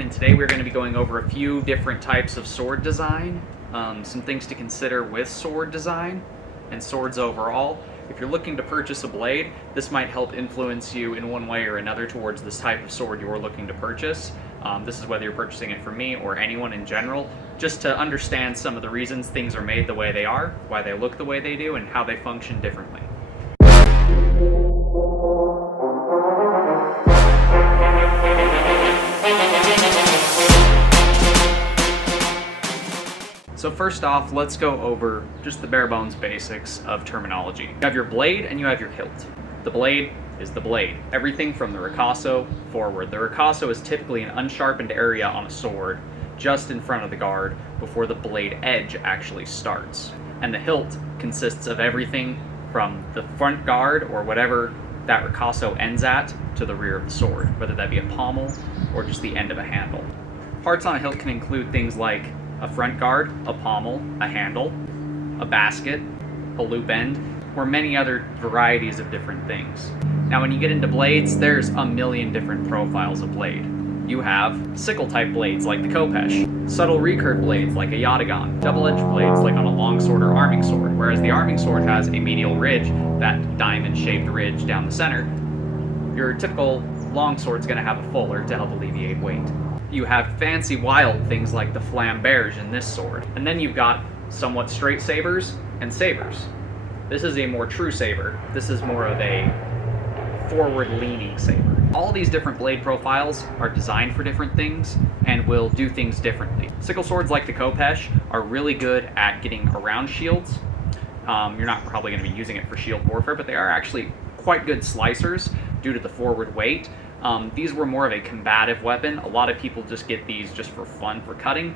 And today we're going to be going over a few different types of sword design, some things to consider with sword design and swords overall. If you're looking to purchase a blade, this might help influence you in one way or another towards this type of sword you're looking to purchase. This is whether you're purchasing it from me or anyone in general, just to understand some of the reasons things are made the way they are, why they look the way they do, and how they function differently. So first off, let's go over just the bare bones basics of terminology. You have your blade and you have your hilt. The blade is the blade. Everything from the ricasso forward. The ricasso is typically an unsharpened area on a sword just in front of the guard before the blade edge actually starts. And the hilt consists of everything from the front guard or whatever that ricasso ends at to the rear of the sword, whether that be a pommel or just the end of a handle. Parts on a hilt can include things like a front guard, a pommel, a handle, a basket, a loop end, or many other varieties of different things. Now when you get into blades, there's a million different profiles of blade. You have sickle-type blades like the khopesh, subtle recurve blades like a yataghan, double-edged blades like on a longsword or arming sword, whereas the arming sword has a medial ridge, that diamond-shaped ridge down the center. Your typical longsword's going to have a fuller to help alleviate weight. You have fancy wild things like the flamberge in this sword. And then you've got somewhat straight sabers and sabers. This is a more true saber. This is more of a forward-leaning saber. All these different blade profiles are designed for different things and will do things differently. Sickle swords like the khopesh are really good at getting around shields. You're not probably going to be using it for shield warfare, but they are actually quite good slicers due to the forward weight. These were more of a combative weapon. A lot of people just get these just for fun, for cutting.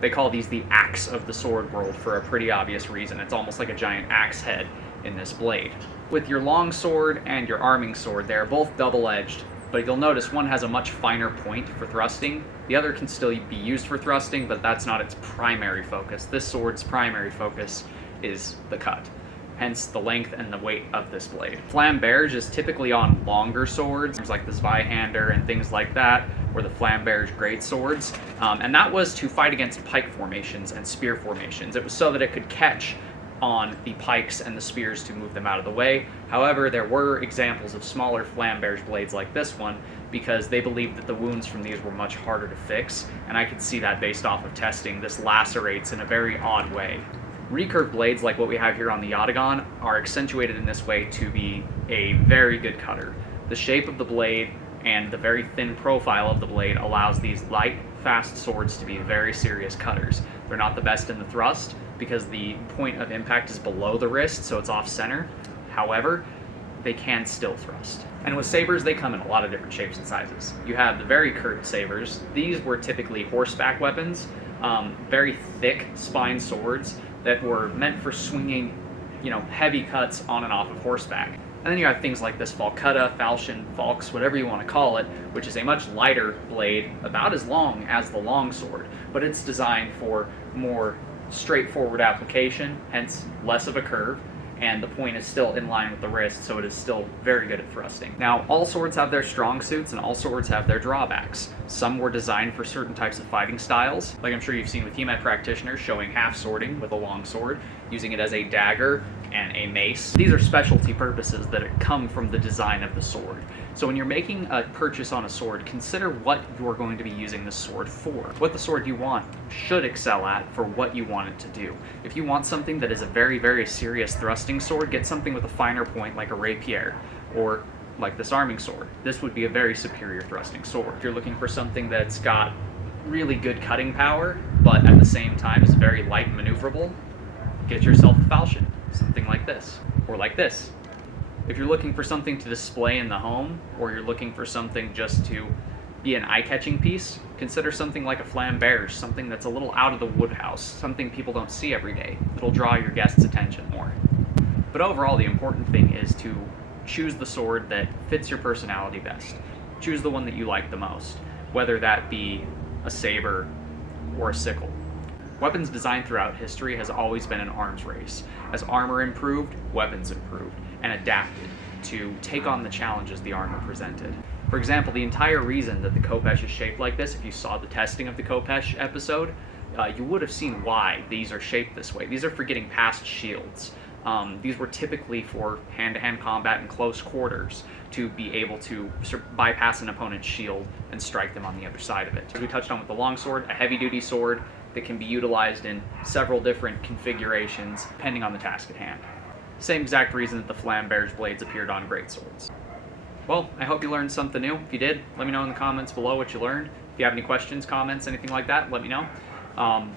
They call these the axe of the sword world for a pretty obvious reason. It's almost like a giant axe head in this blade. With your long sword and your arming sword, they're both double-edged, but you'll notice one has a much finer point for thrusting. The other can still be used for thrusting, but that's not its primary focus. This sword's primary focus is the cut, hence the length and the weight of this blade. Flamberge is typically on longer swords, like the Zweihander and things like that, or the Flamberge great swords, and that was to fight against pike formations and spear formations. It was so that it could catch on the pikes and the spears to move them out of the way. However, there were examples of smaller Flamberge blades like this one because they believed that the wounds from these were much harder to fix, and I could see that based off of testing. This lacerates in a very odd way. Recurve blades like what we have here on the yataghan are accentuated in this way to be a very good cutter. The shape of the blade and the very thin profile of the blade allows these light, fast swords to be very serious cutters. They're not the best in the thrust because the point of impact is below the wrist, so it's off center. However, they can still thrust. And with sabers, they come in a lot of different shapes and sizes. You have the very curved sabers. These were typically horseback weapons, very thick spine swords that were meant for swinging, heavy cuts on and off of horseback. And then you have things like this falcutta, falchion, falx, whatever you want to call it, which is a much lighter blade, about as long as the long sword, but it's designed for more straightforward application, hence less of a curve, and the point is still in line with the wrist, so it is still very good at thrusting. Now, all swords have their strong suits and all swords have their drawbacks. Some were designed for certain types of fighting styles, like I'm sure you've seen with He-Man practitioners showing half swording with a long sword, using it as a dagger and a mace. These are specialty purposes that come from the design of the sword. So when you're making a purchase on a sword, consider what you're going to be using the sword for. What the sword you want should excel at for what you want it to do. If you want something that is a very, very serious thrusting sword, get something with a finer point like a rapier, or like this arming sword. This would be a very superior thrusting sword. If you're looking for something that's got really good cutting power, but at the same time is very light and maneuverable, get yourself a falchion, something like this, or like this. If you're looking for something to display in the home, or you're looking for something just to be an eye-catching piece, consider something like a flamberge, something that's a little out of the woodhouse, something people don't see every day. It'll draw your guests' attention more. But overall, the important thing is to choose the sword that fits your personality best. Choose the one that you like the most, whether that be a saber or a sickle. Weapons design throughout history has always been an arms race. As armor improved, weapons improved and adapted to take on the challenges the armor presented. For example, the entire reason that the Khopesh is shaped like this, if you saw the testing of the Khopesh episode, you would have seen why these are shaped this way. These are for getting past shields. These were typically for hand-to-hand combat in close quarters to be able to bypass an opponent's shield and strike them on the other side of it. As we touched on with the longsword, a heavy-duty sword that can be utilized in several different configurations depending on the task at hand. Same exact reason that the Flambear's blades appeared on greatswords. Well, I hope you learned something new. If you did, let me know in the comments below what you learned. If you have any questions, comments, anything like that, let me know.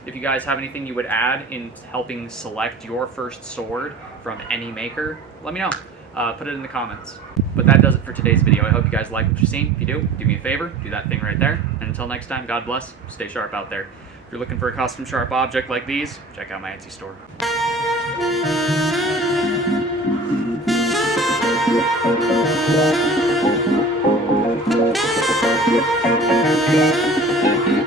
If you guys have anything you would add in helping select your first sword from any maker, let me know. Put it in the comments. But that does it for today's video. I hope you guys like what you've seen. If you do, do me a favor, do that thing right there. And until next time, God bless, stay sharp out there. If you're looking for a custom sharp object like these, check out my Etsy store. Thank you.